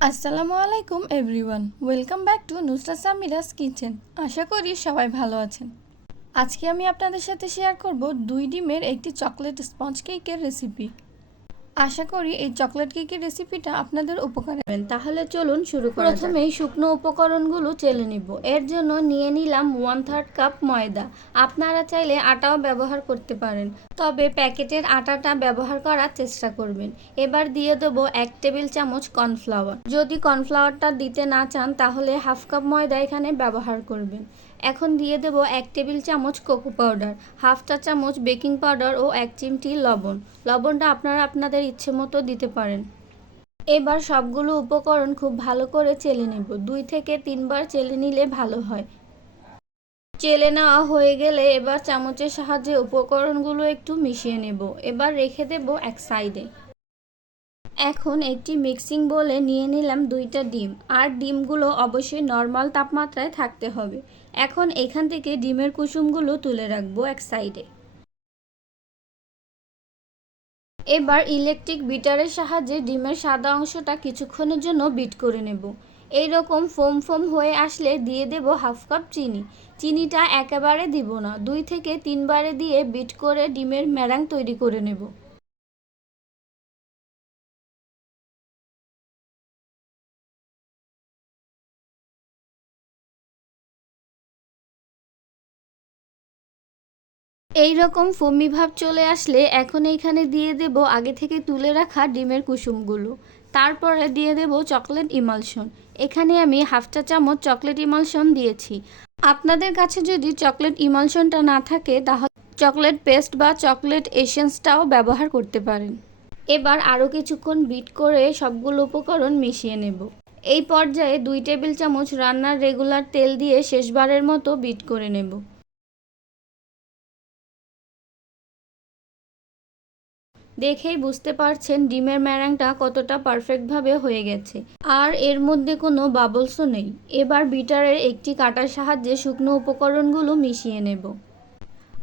আসসালামু আলাইকুম everyone welcome back to Nusra Samira's kitchen আশা করি সবাই ভালো আছেন। আজকে আমি আপনাদের সাথে শেয়ার করব দুই ডিমের একটি চকলেট স্পঞ্জ কেকের রেসিপি আশা করি এই চকলেট কেকের রেসিপিটা আপনাদের উপকারে করবেন। তাহলে চলুন শুরু করা। প্রথমেই শুকনো উপকরণগুলো চেলে নিব। এর জন্য নিয়ে নিলাম ওয়ান থার্ড কাপ ময়দা। আপনারা চাইলে আটাও ব্যবহার করতে পারেন। তবে প্যাকেটের আটাটা ব্যবহার করার চেষ্টা করবেন। এবার দিয়ে দেবো এক টেবিল চামচ কর্নফ্লাওয়ার। যদি কর্নফ্লাওয়ারটা দিতে না চান, তাহলে হাফ কাপ ময়দা এখানে ব্যবহার করবেন। এখন দিয়ে দেব এক টেবিল চামচ কোকো পাউডার, হাফ চা চামচ বেকিং পাউডার ও এক চিমটি লবণ। লবণটা আপনারা আপনাদের ইচ্ছে মতো দিতে পারেন। এবার সবগুলো উপকরণ খুব ভালো করে চেলে নেব। দুই থেকে তিনবার চেলে নিলে ভালো হয়। চেলে নেওয়া হয়ে গেলে এবার চামচের সাহায্যে উপকরণগুলো একটু মিশিয়ে নেব। এবার রেখে দেব এক সাইডে। এখন একটি মিক্সিং বলে নিয়ে নিলাম দুইটা ডিম। আর ডিমগুলো অবশ্যই নর্মাল তাপমাত্রায় থাকতে হবে। এখন এখান থেকে ডিমের কুসুমগুলো তুলে রাখব এক সাইডে। এবার ইলেকট্রিক বিটারের সাহায্যে ডিমের সাদা অংশটা কিছুক্ষণের জন্য বিট করে নেব। এই রকম ফোম ফোম হয়ে আসলে দিয়ে দেব হাফ কাপ চিনি। চিনিটা একেবারে দিব না, দুই থেকে তিনবারে দিয়ে বিট করে ডিমের ম্যারাং তৈরি করে নেব। এই রকম ফমি ভাব চলে আসলে এখন এইখানে দিয়ে দেব আগে থেকে তুলে রাখা ডিমের কুসুমগুলো। তারপরে দিয়ে দেব চকলেট ইমালশন। এখানে আমি হাফ চা চামচ চকলেট ইমালশন দিয়েছি। আপনাদের কাছে যদি চকলেট ইমালশনটা না থাকে, তাহলে চকলেট পেস্ট বা চকলেট এসেন্সটাও ব্যবহার করতে পারেন। এবার আরও কিছুক্ষণ বিট করে সবগুলো উপকরণ মিশিয়ে নেব। এই পর্যায়ে দুই টেবিল চামচ রান্নার রেগুলার তেল দিয়ে শেষবারের মতো বিট করে নেব। দেখেই বুঝতে পারছেন ডিমের ম্যারাংটা কতটা পারফেক্টভাবে হয়ে গেছে। আর এর মধ্যে কোনো বাবলসও নেই। এবার বিটারের একটি কাটার সাহায্যে শুকনো উপকরণগুলো মিশিয়ে নেব।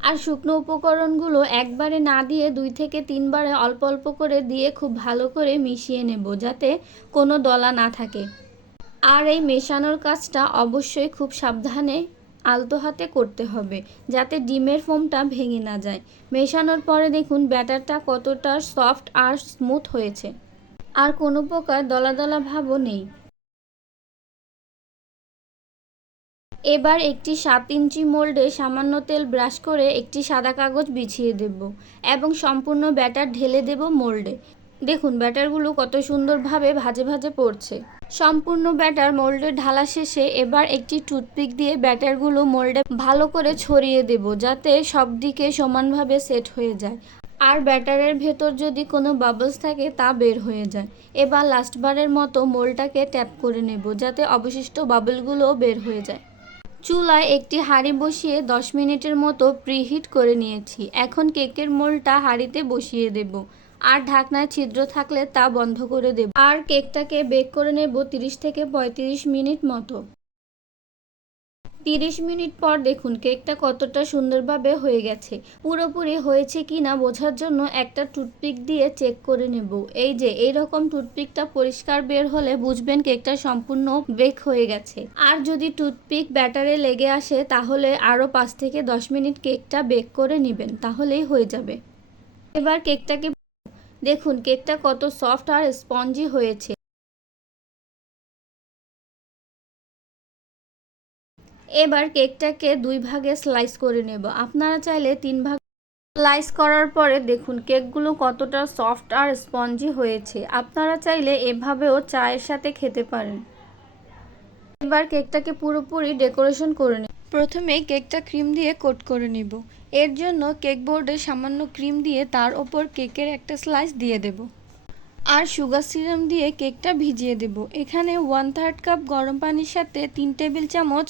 আর শুকনো উপকরণগুলো একবারে না দিয়ে দুই থেকে তিনবারে অল্প অল্প করে দিয়ে খুব ভালো করে মিশিয়ে নেব যাতে কোনো দলা না থাকে। আর এই মেশানোর কাজটা অবশ্যই খুব সাবধানে আলতো হাতে করতে হবে, যাতে ডিমের ফোমটা ভেঙে না যায়। মেশানোর পরে দেখুন ব্যাটারটা কতটা সফট আর স্মুথ হয়েছে। আর কোনো প্রকার দলা দলা ভাবও নেই। এবার একটি সাত ইঞ্চি মোল্ডে সামান্য তেল ব্রাশ করে একটি সাদা কাগজ বিছিয়ে দেব এবং সম্পূর্ণ ব্যাটার ঢেলে দেব মোল্ডে। দেখুন, ব্যাটারগুলো কত সুন্দরভাবে ভাজে ভাজে পড়ছে। সম্পূর্ণ ব্যাটার মোল্ডে ঢালা শেষে এবার একটি টুথপিক দিয়ে ব্যাটারগুলো মোল্ডে ভালো করে ছড়িয়ে দেব, যাতে সব দিকে সমানভাবে সেট হয়ে যায়। আর ব্যাটারের ভেতর যদি কোনো বাবলস থাকে, তা বের হয়ে যায়। এবার লাস্টবারের মতো মোলটাকে ট্যাপ করে নেব, যাতে অবশিষ্ট বাবলগুলো বের হয়ে যায়। চুলায় একটি হাঁড়ি বসিয়ে 10 মিনিটের মতো প্রিহিট করে নিয়েছি। এখন কেকের মোলটা হাঁড়িতে বসিয়ে দেব। আর ঢাকনায় ছিদ্র থাকলে তা বন্ধ করে দেব। আর কেকটাকে বেক করে নেব 30 থেকে 35 মিনিট মতো। 30 মিনিট পর দেখুন কেকটা কতটা সুন্দরভাবে হয়ে গেছে। পুরোপুরি হয়েছে কি না বোঝার জন্য একটা টুথপিক দিয়ে চেক করে নেব। এই যে এই রকম টুথপিকটা পরিষ্কার বের হলে বুঝবেন কেকটা সম্পূর্ণ বেক হয়ে গেছে। আর যদি টুথপিক ব্যাটারে লেগে আসে, তাহলে আরও পাঁচ থেকে দশ মিনিট কেকটা বেক করে নেবেন, তাহলেই হয়ে যাবে। এবার কেকটাকে দেখুন, কেকটা কত সফট আর স্পঞ্জি হয়েছে। এবার কেকটাকে দুই ভাগে স্লাইস করে নেব। আপনারা চাইলে তিন ভাগ স্লাইস করার পরে দেখুন, কেকগুলো কতটা সফট আর স্পঞ্জি হয়েছে। আপনারা চাইলে এভাবেও চায়ের সাথে খেতে পারেন। এবার কেকটাকে পুরোপুরি ডেকোরেশন করে নিন প্রথমে কেকটা ক্রিম দিয়ে কোট করে নিব। এর জন্য কেক বোর্ডে সামান্য ক্রিম দিয়ে তার ওপর কেকের একটা স্লাইস দিয়ে দেব। আর সুগার সিরাম দিয়ে কেকটা ভিজিয়ে দেব। এখানে ওয়ান থার্ড কাপ গরম পানির সাথে তিন টেবিল চামচ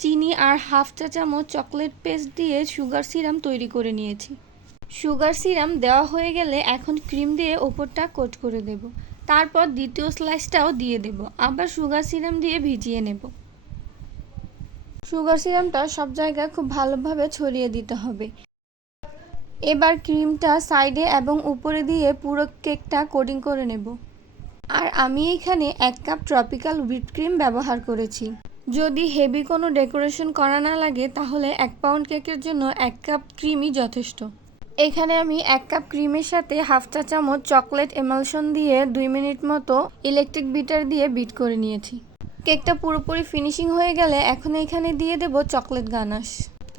চিনি আর হাফ চা চামচ চকলেট পেস্ট দিয়ে সুগার সিরাম তৈরি করে নিয়েছি। সুগার সিরাম দেওয়া হয়ে গেলে এখন ক্রিম দিয়ে ওপরটা কোট করে দেব। তারপর দ্বিতীয় স্লাইসটাও দিয়ে দেব। আবার সুগার সিরাম দিয়ে ভিজিয়ে নেব। সুগার সিরামটা সব জায়গায় খুব ভালোভাবে ছড়িয়ে দিতে হবে। এবার ক্রিমটা সাইডে এবং উপরে দিয়ে পুরো কেকটা কোডিং করে নেব। আর আমি এখানে এক কাপ ট্রপিক্যাল হুইপ ক্রিম ব্যবহার করেছি। যদি হেভি কোনো ডেকোরেশন করা না লাগে, তাহলে এক পাউন্ড কেকের জন্য এক কাপ ক্রিমই যথেষ্ট। এখানে আমি এক কাপ ক্রিমের সাথে হাফ চা চামচ চকলেট এমালশন দিয়ে দুই মিনিট মতো ইলেকট্রিক বিটার দিয়ে বিট করে নিয়েছি। কেকটা পুরোপুরি ফিনিশিং হয়ে গেলে এখন এখানে দিয়ে দেব চকলেট গানাশ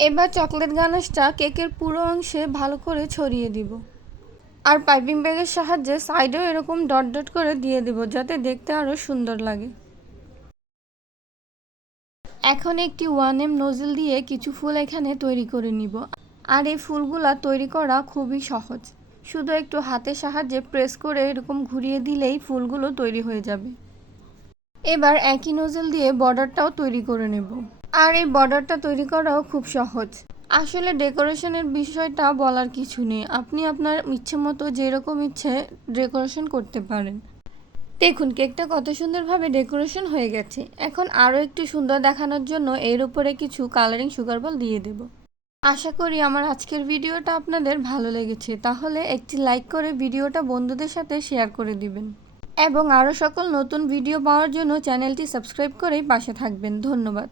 এবার চকলেট গানাশটা কেকের পুরো অংশে ভালো করে ছড়িয়ে দিব। আর পাইপিং ব্যাগের সাহায্যে সাইডেও এরকম ডট ডট করে দিয়ে দেব যাতে দেখতে আরও সুন্দর লাগে। এখন একটি ওয়ান এম নোজেল দিয়ে কিছু ফুল এখানে তৈরি করে নিব। আর এই ফুলগুলা তৈরি করা খুবই সহজ। শুধু একটু হাতের সাহায্যে প্রেস করে এরকম ঘুরিয়ে দিলেই ফুলগুলো তৈরি হয়ে যাবে। এবার একই নোজেল দিয়ে বর্ডারটাও তৈরি করে নেব। আর এই বর্ডারটা তৈরি করাও খুব সহজ। আসলে ডেকোরেশনের বিষয়টা বলার কিছু নেই। আপনি আপনার ইচ্ছে মতো যেরকম ইচ্ছে ডেকোরেশন করতে পারেন। দেখুন, কেকটা কত সুন্দরভাবে ডেকোরেশন হয়ে গেছে। এখন আরও একটু সুন্দর দেখানোর জন্য এর উপরে কিছু কালারিং সুগার বল দিয়ে দেব। আশা করি আমার আজকের ভিডিওটা আপনাদের ভালো লেগেছে। তাহলে একটি লাইক করে ভিডিওটা বন্ধুদের সাথে শেয়ার করে দিবেন। এবং আরও সকল নতুন ভিডিও পাওয়ার জন্য চ্যানেলটি সাবস্ক্রাইব করেই পাশে থাকবেন। ধন্যবাদ।